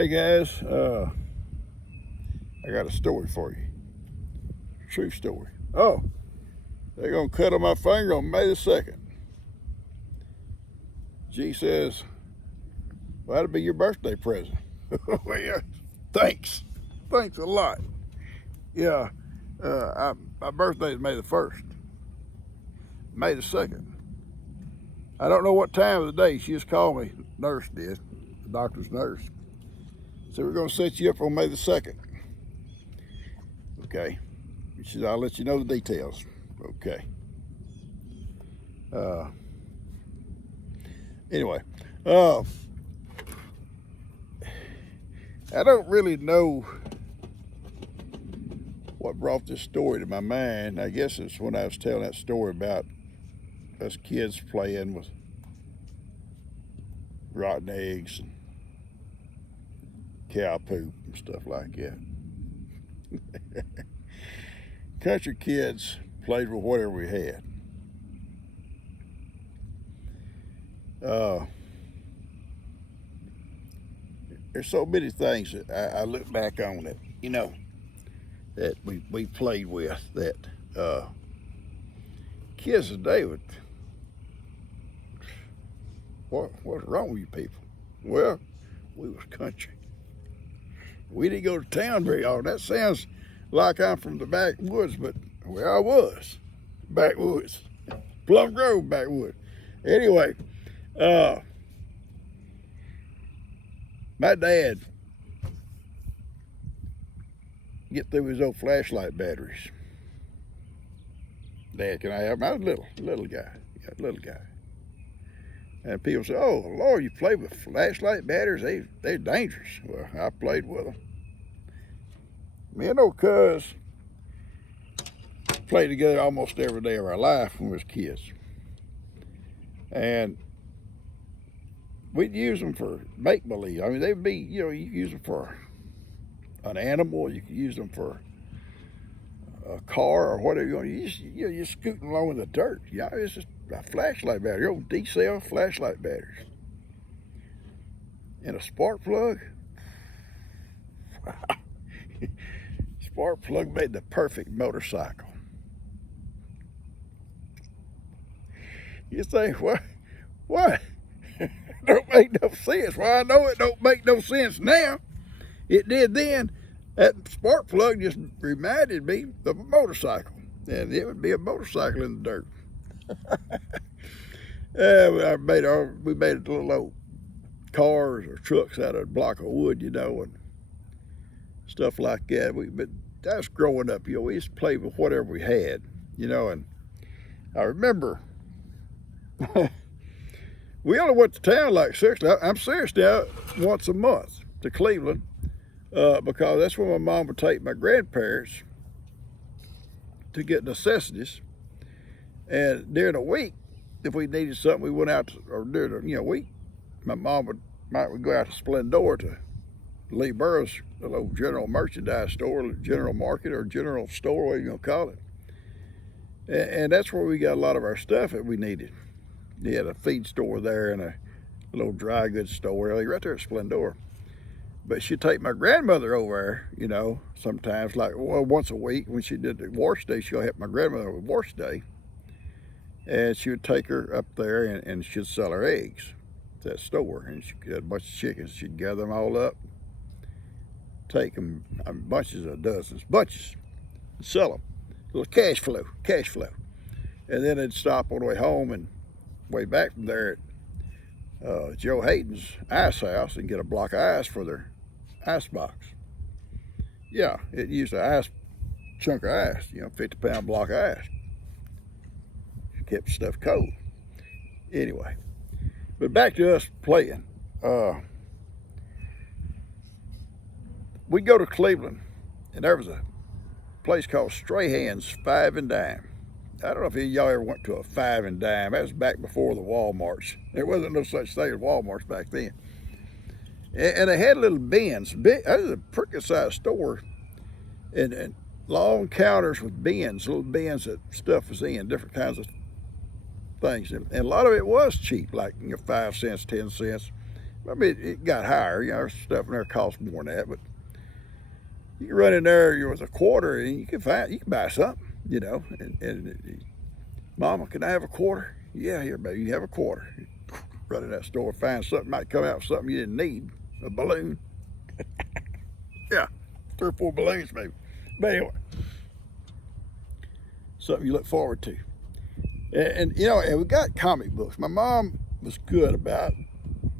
Hey guys, I got a story for you. True story. Oh, they're gonna cut on my finger on May the 2nd. G says, well, that'll be your birthday present. Well, yeah, thanks. Thanks a lot. Yeah, my birthday is May the 1st. May the 2nd. I don't know what time of the day. She just called me. Nurse did. The doctor's nurse. So we're gonna set you up on May the 2nd. Okay. She said, I'll let you know the details. Okay. Anyway, I don't really know what brought this story to my mind. I guess it's when I was telling that story about us kids playing with rotten eggs and cow poop and stuff like that. Country kids played with whatever we had. There's so many things that I look back on that, that we played with that kids today would, what's wrong with you people? Well, we was country. We didn't go to town very often. That sounds like I'm from the backwoods, but where I was, backwoods, Plum Grove backwoods. Anyway, my dad get through his old flashlight batteries. Dad, can I have them? I was little guy, little guy. And people say, oh, Lord, you play with flashlight batteries? They're dangerous. Well, I played with them. Me and old cuz played together almost every day of our life when we was kids. And we'd use them for make-believe. I mean, they'd be, you use them for an animal. You could use them for a car or whatever you want. You're scooting along in the dirt. It's just a flashlight battery, old D-cell flashlight batteries. And a spark plug. Spark plug made the perfect motorcycle. You say, what? Don't make no sense. Well, I know it don't make no sense now. It did then. That spark plug just reminded me of a motorcycle. And it would be a motorcycle in the dirt. We made little old cars or trucks out of a block of wood, and stuff like that. But that's growing up, we used to play with whatever we had, and I remember we only went to town, like, seriously, I'm serious now, once a month to Cleveland, because that's where my mom would take my grandparents to get necessities. And during the week, if we needed something, we went out or during the week, my mom might go out to Splendor to Lee Burroughs, a little general merchandise store, general market, or general store, whatever you're gonna call it. And that's where we got a lot of our stuff that we needed. They had a feed store there and a little dry goods store, right there at Splendor. But she'd take my grandmother over there, sometimes, like, once a week when she did the wash day. She'll help my grandmother with wash day. And she would take her up there and she'd sell her eggs at that store. And she had a bunch of chickens. She'd gather them all up, take them, bunches of dozens, bunches, and sell them. A little cash flow. And then they'd stop on the way home and way back from there at Joe Hayden's ice house and get a block of ice for their ice box. Yeah, it used a chunk of ice, 50-pound block of ice. Kept stuff cold. Anyway, but back to us playing. We'd go to Cleveland, and there was a place called Strahan's Five and Dime. I don't know if any of y'all ever went to a Five and Dime. That was back before the Walmarts. There wasn't no such thing as Walmarts back then. And they had little bins. That was a pretty good sized store. And long counters with bins, little bins that stuff was in, different kinds of things. And a lot of it was cheap, like 5 cents, 10 cents. I mean, it got higher. You know, stuff in there costs more than that, but you can run in there with a quarter and you can buy something, you know. And Mama, can I have a quarter? Yeah, here, baby, you have a quarter. Run in that store, find something, might come out with something you didn't need, a balloon. Yeah, 3 or 4 balloons maybe. But anyway, something you look forward to. And you know, and we got comic books. My mom was good about,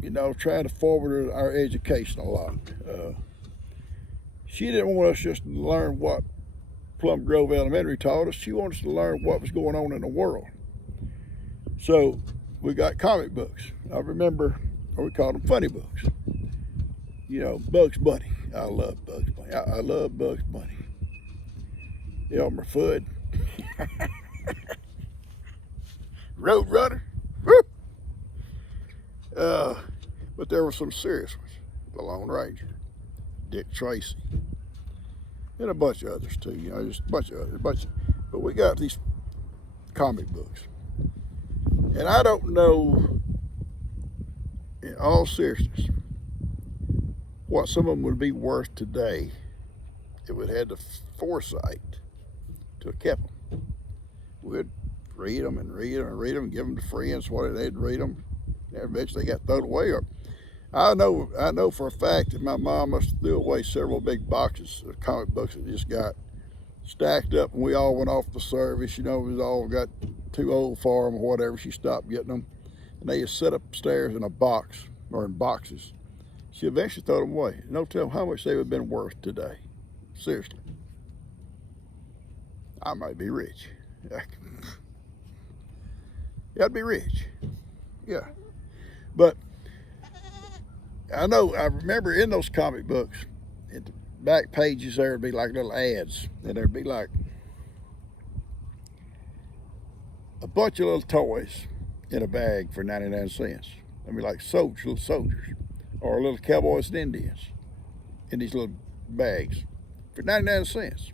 you know, trying to forward our education a lot. She didn't want us just to learn what Plum Grove Elementary taught us. She wanted us to learn what was going on in the world. So we got comic books. I remember, or we called them funny books. You know, Bugs Bunny. I love Bugs Bunny. I love Bugs Bunny. Elmer Fudd. Roadrunner. But there were some serious ones. The Lone Ranger, Dick Tracy, and a bunch of others too. You know, just a bunch of others. But we got these comic books. And I don't know, in all seriousness, what some of them would be worth today if we'd had the foresight to have kept them. We'd read them and read them and read them and give them to friends while they'd read them. And eventually they got thrown away. Or I know for a fact that my mom must threw away several big boxes of comic books that just got stacked up, and we all went off the service. You know, we all got too old for them or whatever. She stopped getting them, and they just sit upstairs in a box or in boxes. She eventually threw them away. And don't tell them how much they would have been worth today. Seriously, I might be rich. I'd be rich. Yeah, but I remember in those comic books, at the back pages there would be like little ads, and there'd be like a bunch of little toys in a bag for 99 cents. I mean, like little soldiers, or little cowboys and Indians in these little bags for 99 cents.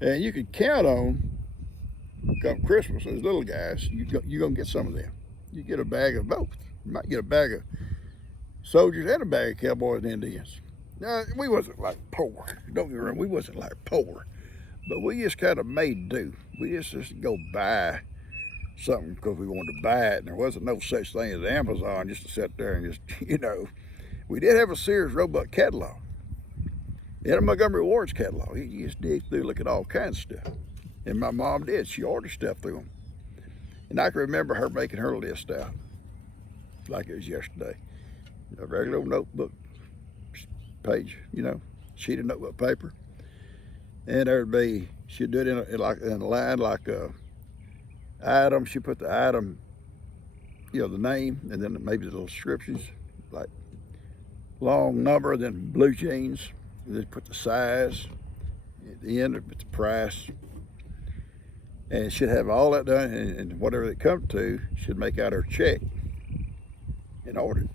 And you could count on, come Christmas, those little guys, you're going to get some of them. You get a bag of both. You might get a bag of soldiers and a bag of cowboys and Indians. Now, we wasn't like poor. Don't get me wrong, we wasn't like poor. But we just kind of made do. We just go buy something because we wanted to buy it. And there wasn't no such thing as Amazon just to sit there and just, you know. We did have a Sears Roebuck catalog. And a Montgomery Ward's catalog. You just dig through, look at all kinds of stuff. And my mom did. She ordered stuff through them. And I can remember her making her list out like it was yesterday. A regular notebook page, you know, sheet of notebook paper. And there'd be, she'd do it in a line like a item. She put the item, you know, the name, and then maybe the little descriptions, like long number, then blue jeans. And then put the size. At the end, put the price. And it should have all that done, and whatever it comes to, should make out her check and order it.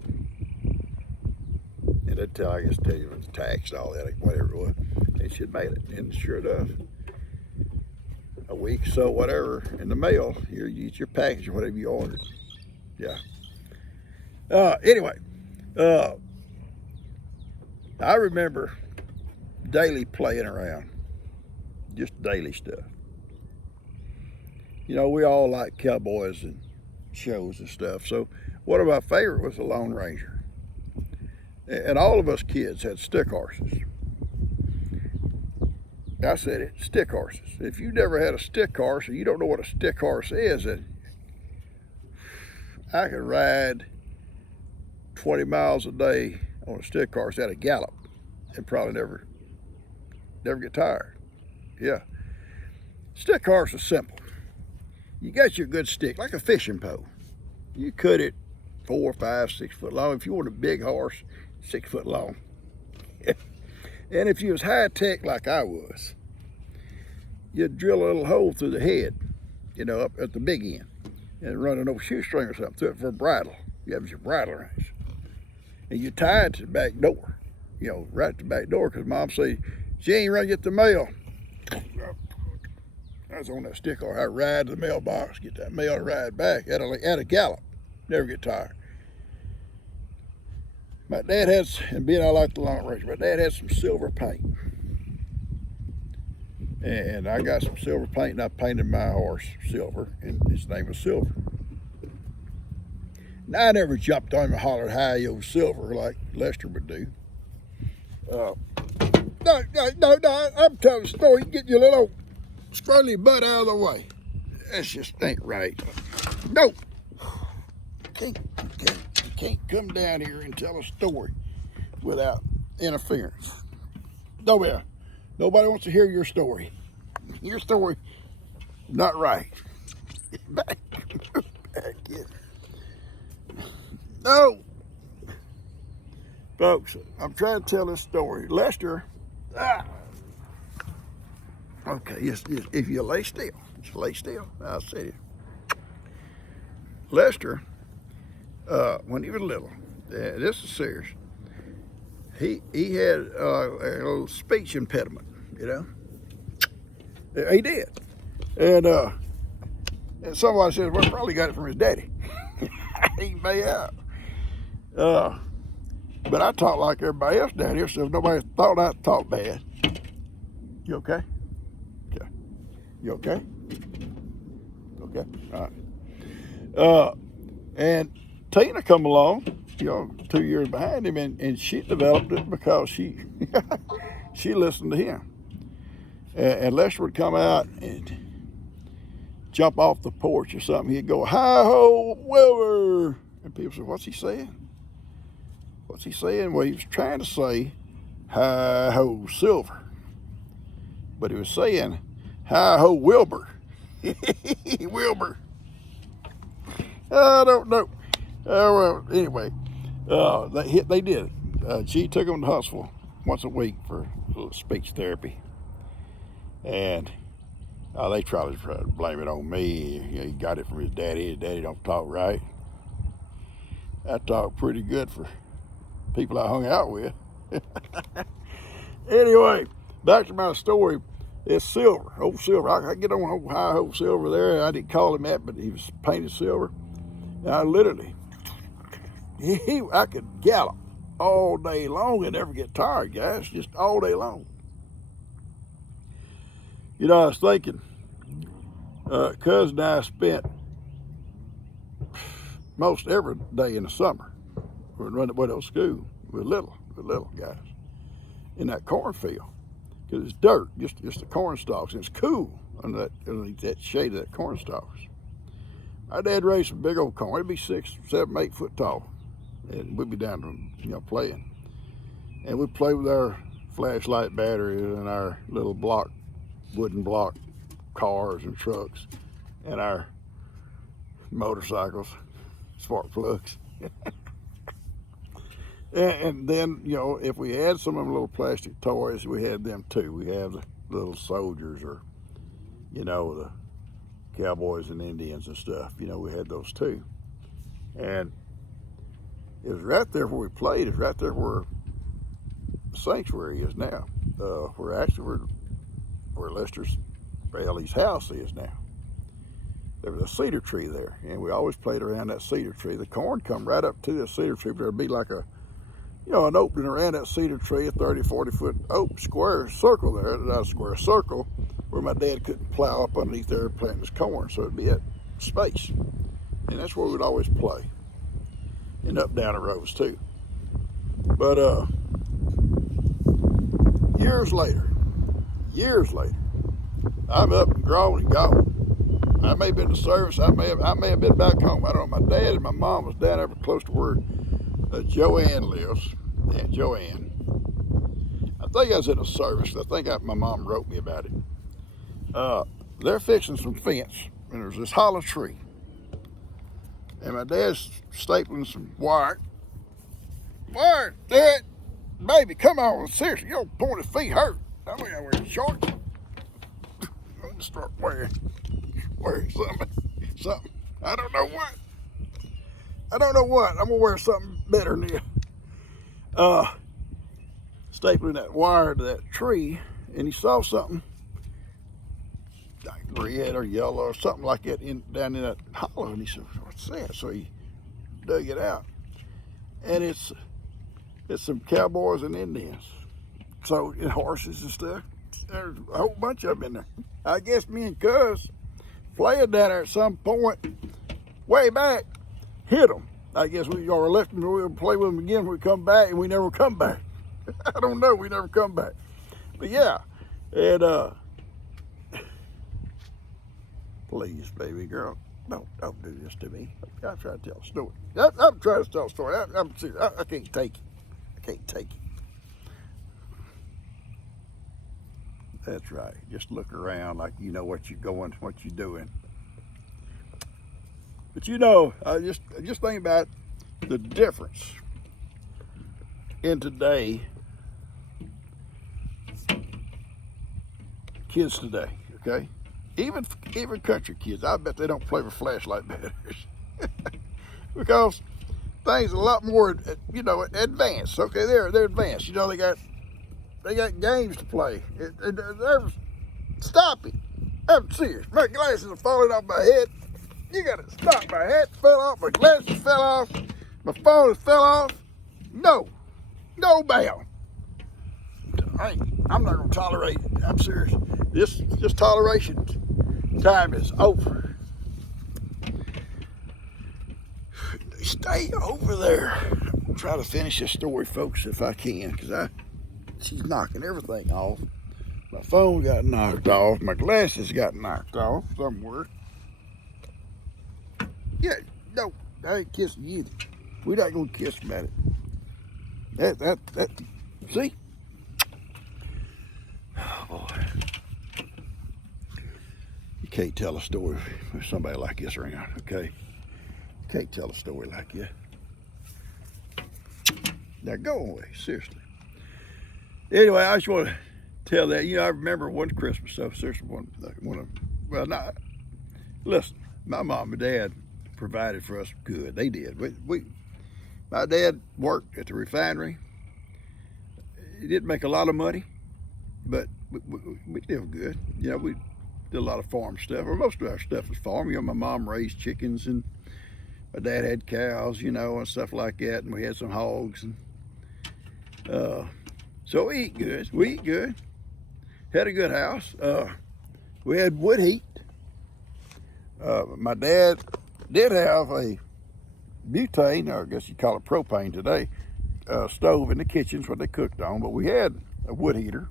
And it'd tell you the tax and all that, whatever it was. And she'd mail it. And sure enough, a week or so, whatever, in the mail, you get your package or whatever you ordered. Yeah. Anyway, I remember daily playing around, just daily stuff. You know, we all like cowboys and shows and stuff. So one of my favorite was the Lone Ranger. And all of us kids had stick horses. I said it, stick horses. If you never had a stick horse or you don't know what a stick horse is, then I could ride 20 miles a day on a stick horse at a gallop and probably never get tired. Yeah. Stick horse is simple. You got your good stick, like a fishing pole. You cut it 4, 5, 6 foot long. If you want a big horse, 6 foot long. And if you was high tech like I was, you'd drill a little hole through the head, you know, up at the big end, and run an old shoestring or something through it for a bridle. You have your bridle range. And you tie it to the back door, you know, right at the back door, because Mom said, she ain't ready to get the mail. I was on that stick horse. I'd ride to the mailbox, get that mail and ride back at a gallop. Never get tired. My dad had, and being I like the long range, my dad had some silver paint. And I got some silver paint, and I painted my horse silver, and his name was Silver. Now, I never jumped on him and hollered, "Hi, yo, Silver," like Lester would do. No, I'm telling the story. Get your little scrawny butt out of the way. That just ain't right. No. You can't come down here and tell a story without interference. Nobody wants to hear your story. Your story, not right. Back in. No. Folks, I'm trying to tell this story. Lester, okay, yes, if you lay still, just lay still, I'll say it. Lester, when he was little, this is serious, he had a little speech impediment, you know? He did. And somebody says, well, probably got it from his daddy. He may have. But I talk like everybody else down here, so if nobody thought I talk bad. You okay? Okay. You okay? Okay. All right. And Tina come along, 2 years behind him, and she developed it because she she listened to him. And Lester would come out and jump off the porch or something. He'd go, "Hi-ho, Wilbur." And people said, "What's he saying? What's he saying?" Well, he was trying to say, "Hi-ho, Silver." But he was saying, "Hi-ho, Wilbur." Wilbur. I don't know. Well, anyway, they did it. She took him to Huntsville once a week for a little speech therapy. And they try to blame it on me. He got it from his daddy. His daddy don't talk right. I talk pretty good for people I hung out with. Anyway, back to my story. It's Silver, old Silver. I get on old hi-ho Silver there. I didn't call him that, but he was painted silver. And I literally, I could gallop all day long and never get tired, guys, just all day long. I was thinking, cousin and I spent most every day in the summer when we went to school with little guys in that cornfield, because it's dirt, just the corn stalks, and it's cool under that shade of that corn stalks. My dad raised some big old corn. It'd be 6, 7, 8 foot tall, and we'd be down there, playing, and we'd play with our flashlight batteries and our little wooden block cars and trucks and our motorcycles, spark plugs. and then, if we had some of them little plastic toys, we had them too. We had the little soldiers, or, the cowboys and Indians and stuff. We had those too. And it was right there where we played. It's right there where the sanctuary is now. Where Lester's Bailey's house is now. There was a cedar tree there, and we always played around that cedar tree. The corn come right up to the cedar tree, but there'd be like an opening around that cedar tree, a 30, 40 foot square circle there, not a square circle, where my dad couldn't plow up underneath there planting his corn, so it'd be at space. And that's where we'd always play. And up down the roads too. But years later, I'm up and grown and gone. I may have been to service. I may have been back home. I don't know. My dad and my mom was down there close to where Joanne lives. Aunt Joanne. I think I was in a service. I think my mom wrote me about it. They're fixing some fence, and there's this hollow tree. And my dad's stapling some wire. Wire, Dad, baby, come on, seriously, your pointed feet hurt. I mean, I wear shorts. I'm gonna start wearing something. I don't know what. I'm gonna wear something better than this. Stapling that wire to that tree, and he saw something like red or yellow or something like that down in that hollow, and he said, "What's that?" So he dug it out, and it's It's some cowboys and Indians. So, and horses and stuff. There's a whole bunch of them in there. I guess me and Cuz playing down there at some point, way back, hit them. I guess we or left them, we'll play with them again when we come back, and we never come back. I don't know, we never come back. But yeah, and please, baby girl, don't do this to me. I'm trying to tell a story. I'm trying to tell a story. I'm serious. I can't take it. I can't take it. That's right. Just look around like you know what you're going, what you're doing. But you know, I just think about the difference in today, kids today, okay? Even country kids, I bet they don't play with flashlight batteries. Because things are a lot more, you know, advanced. Okay, they're advanced. You know, they got games to play. Stop it. I'm serious. My glasses are falling off my head. You gotta stop. My hat fell off. My glasses fell off. My phone fell off. No bound. I'm not gonna tolerate it. I'm serious. This toleration time is over. Stay over there. I'm trying to finish this story, folks, if I can, because she's knocking everything off. My phone got knocked off. My glasses got knocked off somewhere. Yeah, no, I ain't kissing you. We're not gonna kiss about it. That. See? Oh boy. You can't tell a story with somebody like this around, okay? You can't tell a story like that. Now go away, seriously. Anyway, I just want to tell that, you know, I remember one Christmas, so seriously, well, not, listen, my mom and dad provided for us good. They did. My dad worked at the refinery. He didn't make a lot of money, but we did good. You know, we did a lot of farm stuff, or most of our stuff was farm. You know, my mom raised chickens, and my dad had cows, you know, and stuff like that, and we had some hogs, and so we eat good. We eat good. Had a good house. We had wood heat. My dad did have a butane, or I guess you call it propane today, stove in the kitchen's what they cooked on, but we had a wood heater.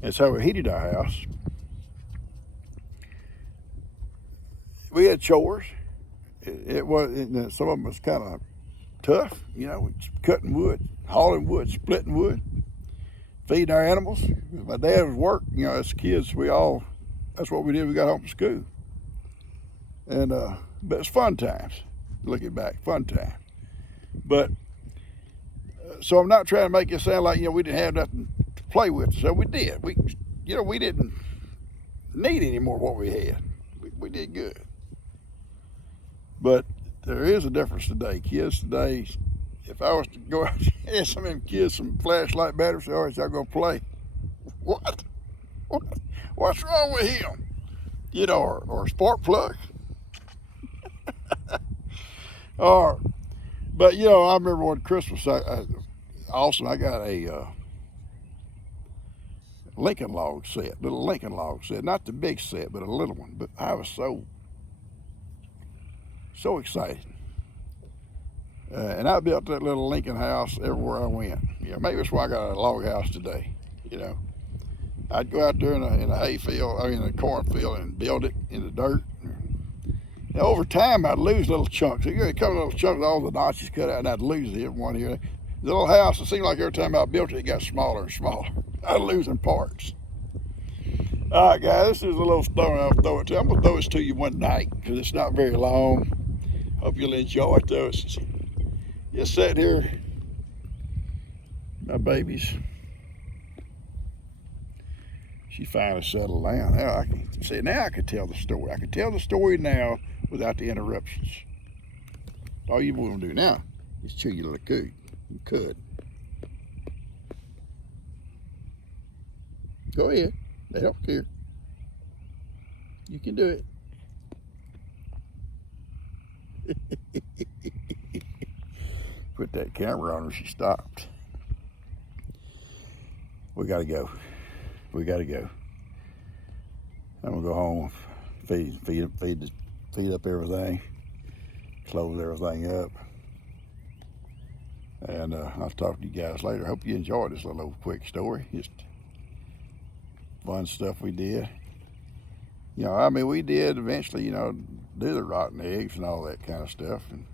And so we heated our house. We had chores. Some of them was kind of tough, you know, cutting wood, hauling wood, splitting wood, feeding our animals. My dad was work, you know, as kids, that's what we did. We got home from school. And, but it's fun times, looking back, fun time. But, so I'm not trying to make it sound like, you know, we didn't have nothing to play with. So we did. We didn't need any more what we had. We did good. But there is a difference today. Kids today, if I was to go out and hand some of them kids some flashlight batteries, all right, y'all gonna play. What? What's wrong with him? You know, or a spark plug. But you know, I remember one Christmas, I got a Lincoln log set, little Lincoln log set, not the big set, but a little one. But I was so excited. And I built that little Lincoln house everywhere I went. You know, maybe that's why I got a log house today. You know, I'd go out there in a hayfield, in a cornfield, and build it in the dirt. And over time, I'd lose little chunks. You get a couple of little chunks, all the notches cut out, and I'd lose it one here. The little house, it seemed like every time I built it, it got smaller and smaller. I'd losing parts. All right, guys, this is a little story I'll throw it to you. I'm going to throw this to you one night because it's not very long. Hope you'll enjoy it, though. It's just sitting here, my babies. She finally settled down. Now I can tell the story. I can tell the story now without the interruptions. All you want to do now is chew your little cud. Go ahead. They don't care. You can do it. Put that camera on her, she stopped. We gotta go. We gotta go. I'm gonna go home, feed up everything, close everything up. And I'll talk to you guys later. Hope you enjoyed this little quick story. Just fun stuff we did. You know, I mean, we did eventually, you know, do the rotten eggs and all that kind of stuff. And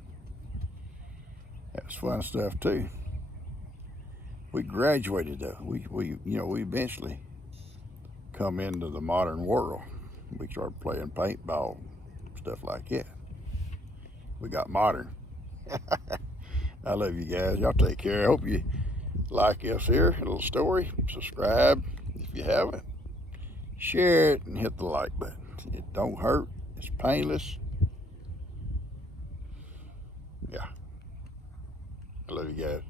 that's fun stuff too. We graduated though. We eventually come into the modern world. We started playing paintball, stuff like that. We got modern. I love you guys. Y'all take care. I hope you like us here, a little story. Subscribe if you haven't. Share it and hit the like button. It don't hurt. It's painless. Yeah. I love you guys.